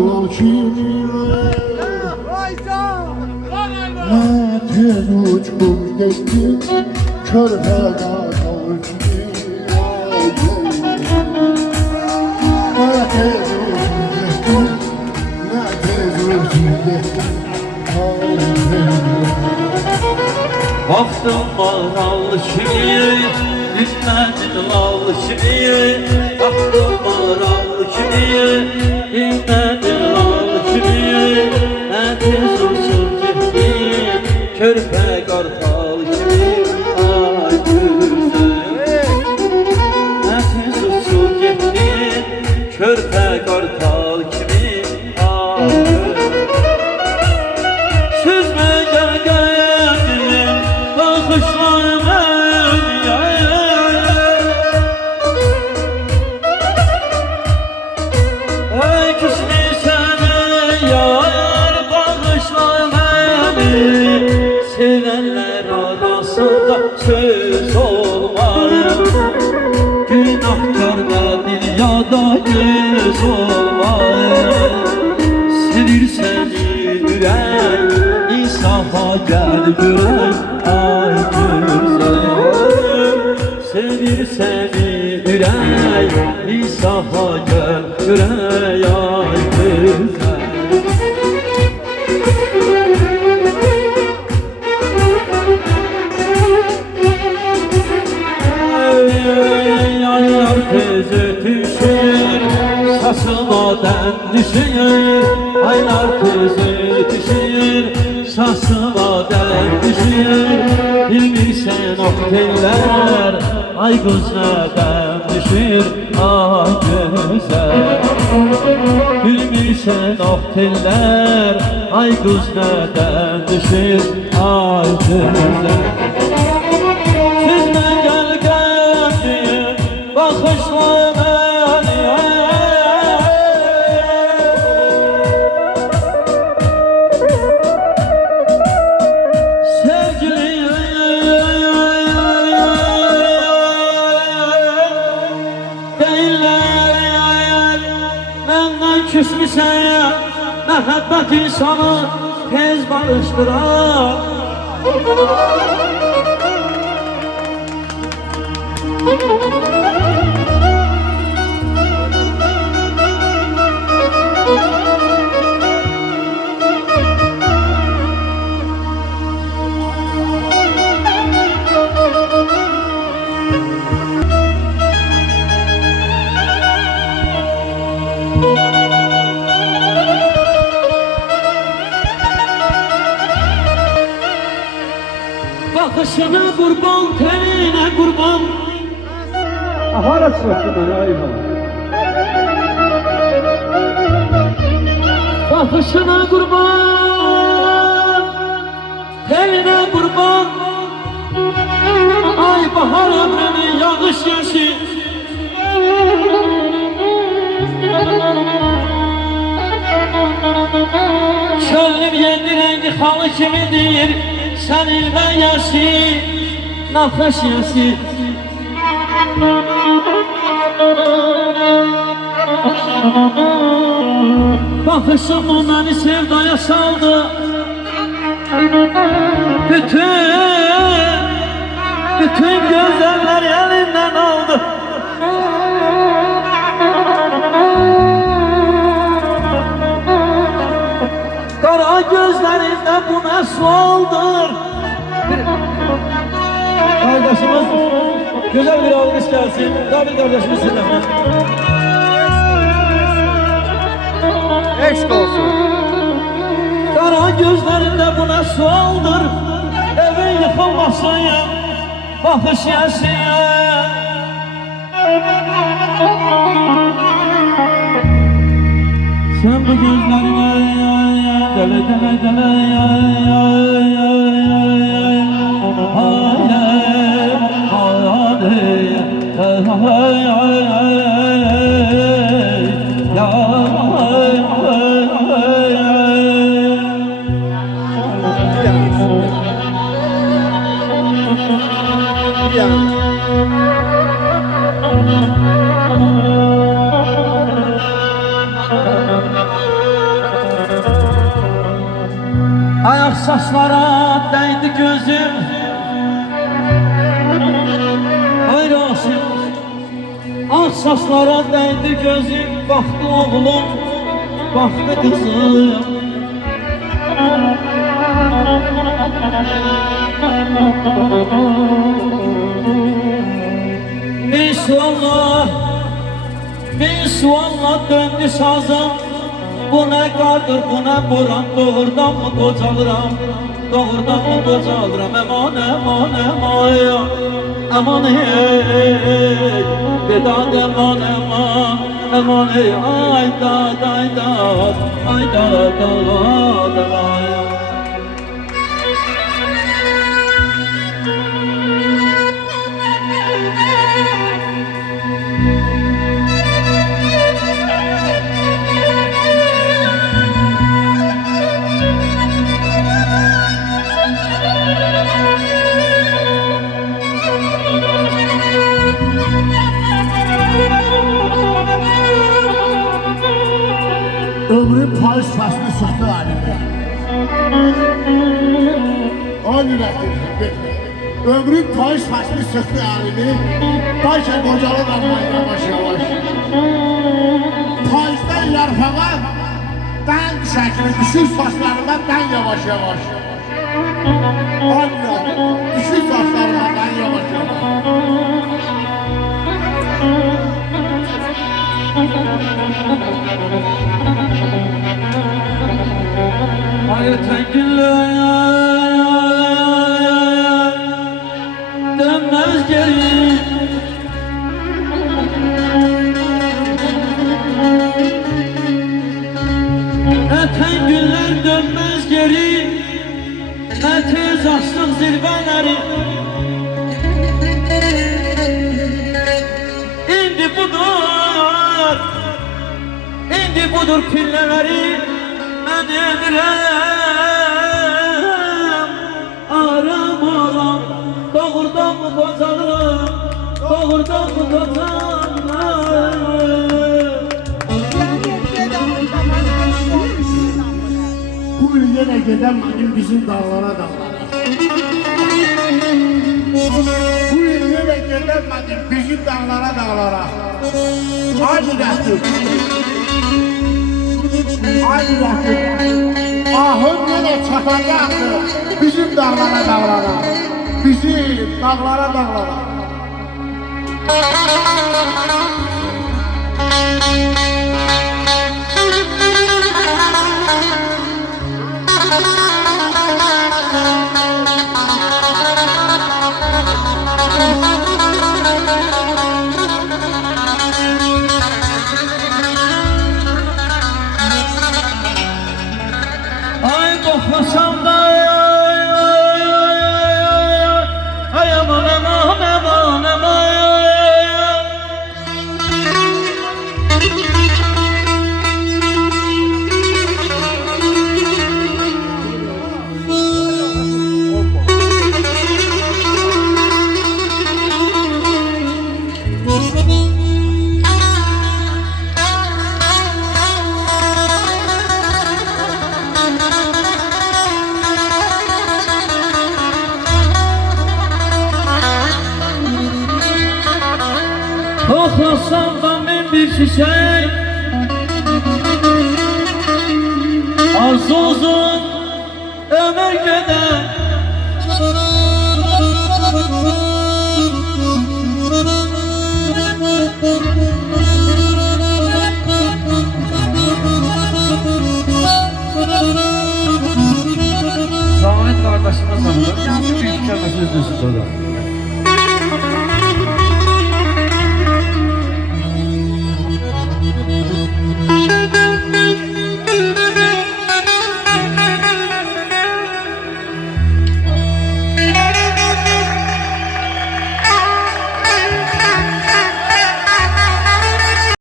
Ne tez uçup gittin körfeden olsun. Ne tez uçup gittin, ne tez uçup gittin. Baktım mağaralı kimi, dinmedin lalı kimi. Baktım mağaralı kimi, dinmedin lalı kimi. Ne tez uçup gittin, körpe kartal kimi. Ay güzel. Ne tez uçup gittin, körpe kartal kimi. Ay güzel. Süzme gölgenin bakışlarını öyküsünü sana yar bakışlar beni. Sevenler arasında söz olmaz, günahkarda dünyada göz olmaz. Sevirsen yürek İnsafa gel yürek ay güzel. Sevir seni yürek İnsafa gel yürek ay güzel. Yaylar tez ötüşür, sasımadan düşür. Aylar tez ötüşür, sasımadan düşür. Bilmirsen ok teller, ay gözlerden düşür. Ay güzel. Bilmirsen ok teller, ay gözlerden düşür. Ay güzel. Süzme gel gördüğüm bakışla beni. Sevgili değiller, benden küsmüsen mehabbet insanı tez barıştırar. Bakışına kurban, tenine kurban. Ahara sıktı beni ayıma. Bakışına kurban, tenine kurban. Ay bahar ömrünün yağış yaşı. Çölüm yedi rengi halı kimidir. Seninle yaşı, nefes yaşı. Bakışım o beni sevdaya saldı. Bütün gözler elinden aldı. Kara gözlerinde bu ne sualdır? Kardeşimiz güzel bir alkış gelsin. David kardeşimiz sizinle. Eşk olsun. Kara gözlerinde bu ne sualdır? Evin yıkılmasın ya, bakış yesin ya. Sen bu gözlerine dele dele dele Ayak saçlara değdi gözüm. Ay Rasim, ah saçlara değdi gözüm. Baktı oğlum, baktı kızım. Bir sualla döndü sazım. Bu ne kardır, bu ne buram. Doğurdan mı kocalıram, doğurdan mı kocalıram. Eman eman eman ya, eman hey, bedad eman eman, eman hey. Ay dad, ay dad, ay dad, dad, ay. Ömrüm payız faslını sıktı halime. O yürektir. Ömrüm payız faslını sıktı halime. Bayken kocalı damlayı yavaş yavaş. Payızdan yarpağa ben şekli düşür saçlarıma ben yavaş yavaş. O yürektir. Düşür saçlarıma ben yavaş yavaş. Ay tenkiller dönmez geri. Tenkiller dönmez geri. Ne tez açtık zirveleri. İndi budur pilleleri. Ben emirem aram aram. Doğurdan mı kocalırım, doğurdan mı kocalırım. Bu il yine gidemedim bizim dağlara dağlara. Bu il yine gidemedim bizim dağlara dağlara. Hadi Rasim. Hadi Rasim. Ahım yine çatacaktı bizim dağlara dağlara. Bizim dağlara dağlara. Ay koklasam da ay aman aman aman aman. Koklasam da ben bir çiçek, arzu uzun ömür gider. Zahmet kardeşime sanırım. Büyük kendisi üzülsün sonra.